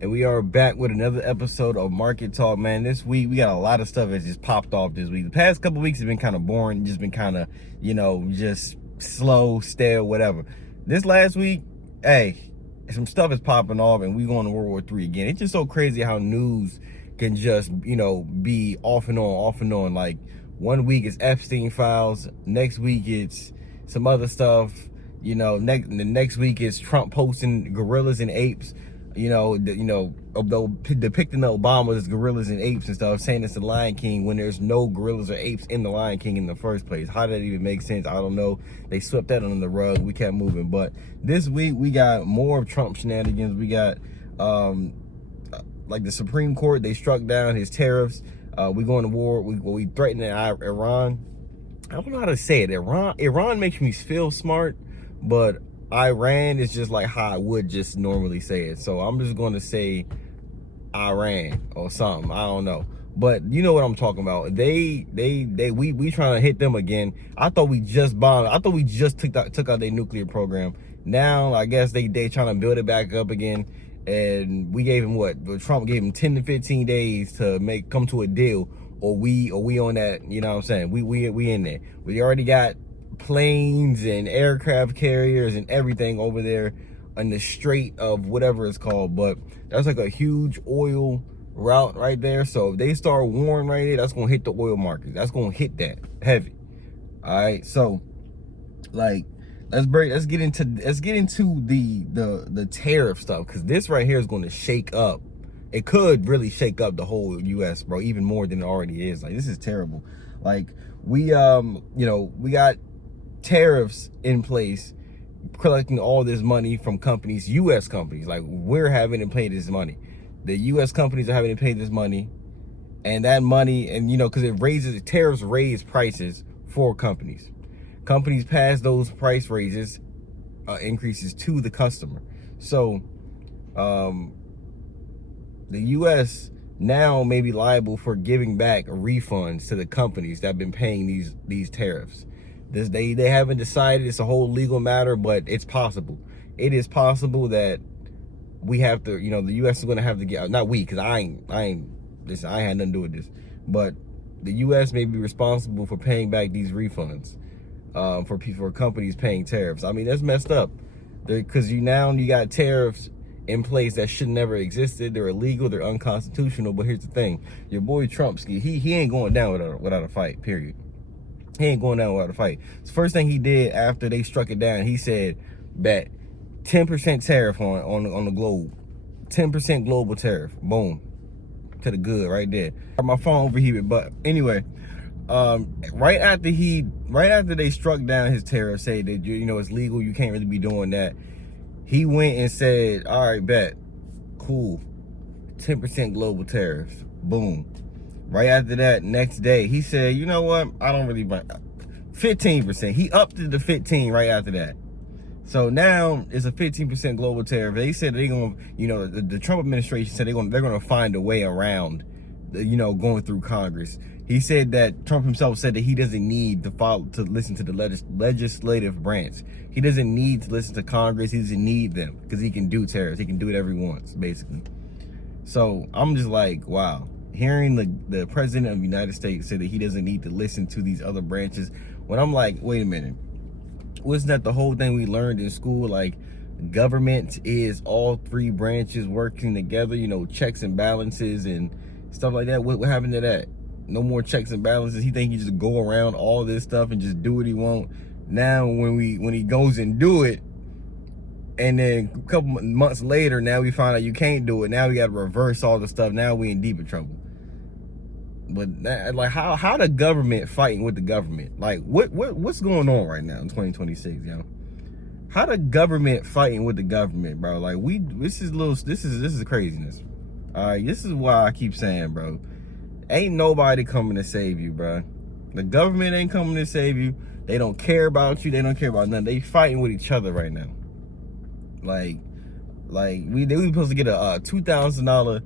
and we are back with another episode of Market Talk. Man, this week we got a lot of stuff that just popped off this week. The past couple weeks have been kind of boring, just been kind of, just slow, stale, whatever. This last week, hey, some stuff is popping off, and we going to World War III again. It's just so crazy how news can just, be off and on. Like, one week it's Epstein files, next week it's some other stuff, the next week it's Trump posting gorillas and apes, depicting the Obamas as gorillas and apes and stuff, saying it's the Lion King when there's no gorillas or apes in the Lion King in the first place. How did that even make sense? I don't know. They swept that under the rug. We kept moving. But this week we got more of Trump shenanigans. We got like the Supreme Court, they struck down his tariffs. We going to war. We threatened Iran. I don't know how to say it. Iran makes me feel smart, but Iran is just like how I would just normally say it. So I'm just going to say Iran or something. I don't know. But you know what I'm talking about. We trying to hit them again. I thought we just bombed. I thought we just took out their nuclear program. Now I guess they trying to build it back up again. And we gave him Trump gave him 10 to 15 days to come to a deal, or we on that, you know what I'm saying? We in there. We already got planes and aircraft carriers and everything over there on the strait of whatever it's called, but that's like a huge oil route right there. So if they start warring right there, that's gonna hit the oil market. That's gonna hit that heavy. All right, so like let's get into the tariff stuff, because this right here is going to shake up. It could really shake up the whole U.S., bro, even more than it already is. Like, this is terrible. Like, we got tariffs in place, collecting all this money from companies, U.S. companies. Like, we're having to pay this money. The U.S. companies are having to pay this money, and that money, and because tariffs raise prices for companies. Companies pass those price raises, increases to the customer. So, the U.S. now may be liable for giving back refunds to the companies that have been paying these tariffs. They haven't decided. It's a whole legal matter, but it's possible. It is possible that we have to, the U.S. is going to have to get, not we, because I had nothing to do with this, but the U.S. may be responsible for paying back these refunds for companies paying tariffs. I mean, that's messed up, because you got tariffs in place that should never existed. They're illegal, they're unconstitutional. But here's the thing, your boy Trumpski, he ain't going down without a fight, period. He ain't going down without a fight. The first thing he did after they struck it down, he said, bet 10% tariff on the globe, 10% global tariff. Boom, to the good right there. My phone overheated, but anyway, right after they struck down his tariff, say that it's legal, you can't really be doing that, he went and said, all right, bet, cool, 10% global tariff. Boom. Right after that, next day, he said, you know what, I don't really buy 15%. He upped it to 15 right after that. So now it's a 15% global tariff. They said they're going to, the Trump administration said they're going to find a way around, going through Congress. He said that Trump himself said that he doesn't need to listen to the legislative branch. He doesn't need to listen to Congress. He doesn't need them, because he can do tariffs. He can do whatever he wants, basically. So I'm just like, wow. Hearing the president of the United States say that he doesn't need to listen to these other branches, when I'm like, wait a minute. Wasn't that the whole thing we learned in school? Like, government is all three branches working together, checks and balances and stuff like that. What happened to that? No more checks and balances. He think he just go around all this stuff and just do what he want. Now when he goes and do it, and then a couple months later, now we find out you can't do it. Now we got to reverse all the stuff. Now we in deeper trouble. But like, how the government fighting with the government? Like, what's going on right now in 2026, yo? How the government fighting with the government, bro? Like, this is craziness. All right, this is why I keep saying, bro, ain't nobody coming to save you, bro. The government ain't coming to save you. They don't care about you. They don't care about nothing. They fighting with each other right now. Like we supposed to get a $2,000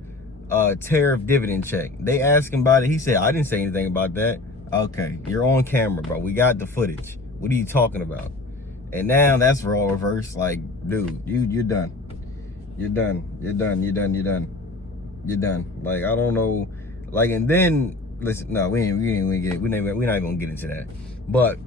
tariff dividend check. They asked him about it. He said, I didn't say anything about that. Okay, you're on camera, bro. We got the footage. What are you talking about? And now that's all reversed. Like, dude, you're done. You're done. You're done. You're done. You're done. You're done. Like, I don't know. Like, and then listen. No, we're not even gonna get into that. But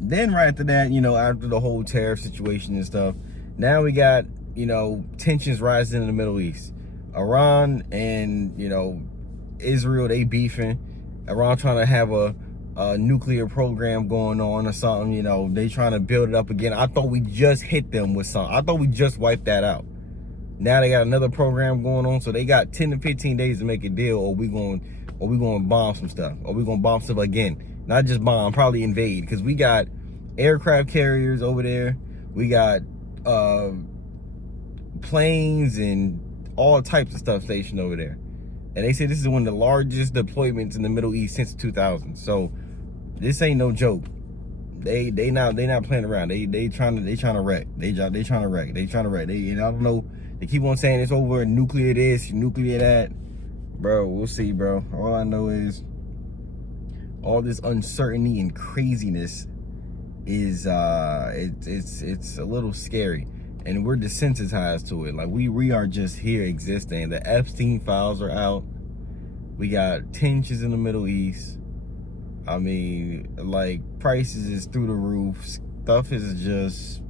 then right after that, you know, after the whole tariff situation and stuff, now we got, you know, tensions rising in the Middle East. Iran and, you know, Israel, they beefing. Iran trying to have a nuclear program going on or something, you know, they trying to build it up again. I thought we just hit them with something. I thought we just wiped that out. Now they got another program going on, so they got 10 to 15 days to make a deal, or we going to bomb some stuff, or we going to bomb stuff again. Not just bomb, probably invade, because we got aircraft carriers over there. We got planes and all types of stuff stationed over there. And they say this is one of the largest deployments in the Middle East since 2000. So this ain't no joke. They not playing around. They trying to wreck. They trying to wreck. I don't know. They keep on saying it's over, nuclear this, nuclear that. Bro, we'll see, bro. All I know is all this uncertainty and craziness is it's a little scary, and we're desensitized to it. Like we are just here existing. The Epstein files are out. We got tensions in the Middle East. I mean, like, prices is through the roof. Stuff is just,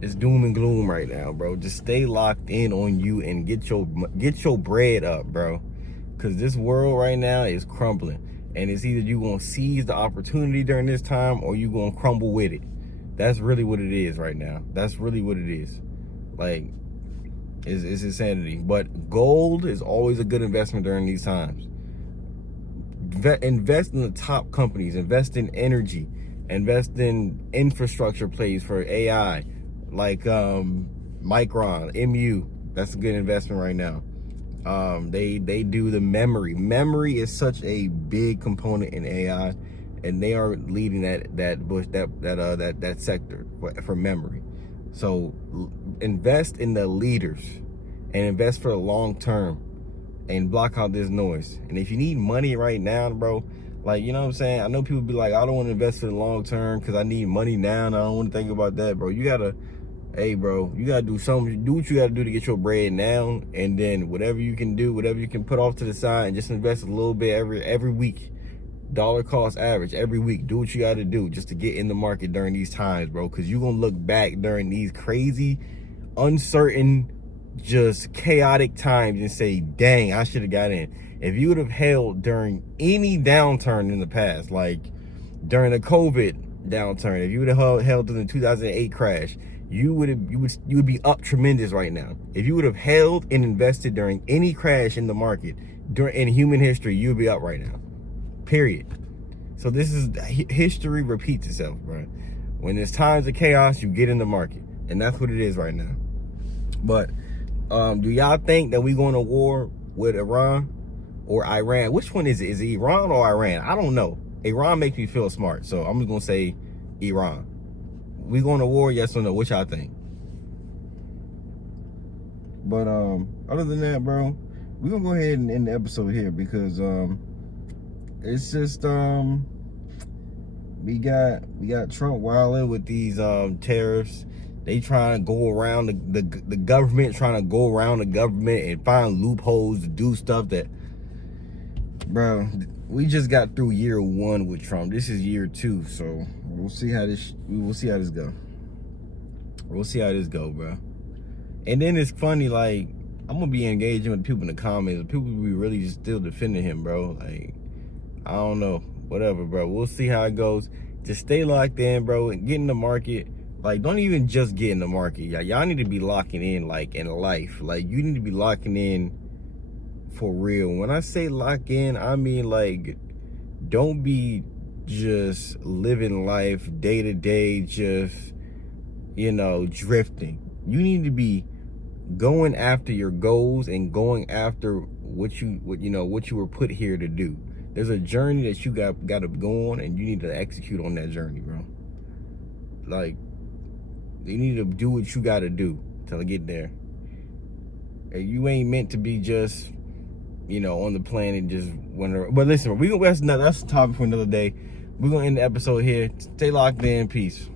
it's doom and gloom right now, bro. Just stay locked in on you and get your bread up, bro. Cause this world right now is crumbling. And it's either you gonna seize the opportunity during this time or you gonna crumble with it. That's really what it is right now. That's really what it is. Like, it's insanity. But gold is always a good investment during these times. Invest in the top companies. Invest in energy. Invest in infrastructure plays for AI, like Micron, MU. That's a good investment right now. They do the memory. Memory is such a big component in AI, and they are leading that sector for memory. So invest in the leaders and invest for the long term and block out this noise. And if you need money right now, bro, like, you know what I'm saying? I know people be like, I don't want to invest for the long term because I need money now and I don't want to think about that, bro. You gotta, hey, bro, you gotta do something. Do what you gotta do to get your bread now, and then whatever you can do, whatever you can put off to the side, and just invest a little bit every week. Dollar cost average every week. Do what you gotta do just to get in the market during these times, bro. Because you're gonna look back during these crazy, uncertain, just chaotic times and say, dang, I should have got in. If you would have held during any downturn in the past, like during the COVID downturn, if you would have held during the 2008 crash, you would be up tremendous right now. If you would have held and invested during any crash in the market in human history, you would be up right now. Period. So this is, history repeats itself, bro. When there's times of chaos, you get in the market, and that's what it is right now. But do y'all think that we going to war with Iran or Iran? Which one is it? Is it Iran or Iran? I don't know. Iran makes me feel smart, so I'm just gonna say Iran. We going to war, yes or no? What y'all think? But other than that, bro, we're gonna go ahead and end the episode here because it's just we got Trump wilding with these tariffs. They trying to go around the government, trying to go around the government and find loopholes to do stuff that, bro, we just got through year 1 with Trump. This is year 2, so we'll see how this go. We'll see how this go, bro. And then it's funny, like, I'm gonna be engaging with people in the comments. People will be really just still defending him, bro. Like, I don't know, whatever, bro. We'll see how it goes. Just stay locked in, bro, and get in the market. Like, don't even just get in the market. Y'all need to be locking in, like, in life. Like, you need to be locking in for real. When I say lock in, I mean, like, don't be just living life day to day, just, you know, drifting. You need to be going after your goals and going after what you were put here to do. There's a journey that you got to go on, and you need to execute on that journey, bro. Like, you need to do what you got to do to get there. And you ain't meant to be just, you know, on the planet just wondering. But listen, that's a topic for another day. We're gonna end the episode here. Stay locked in. Peace.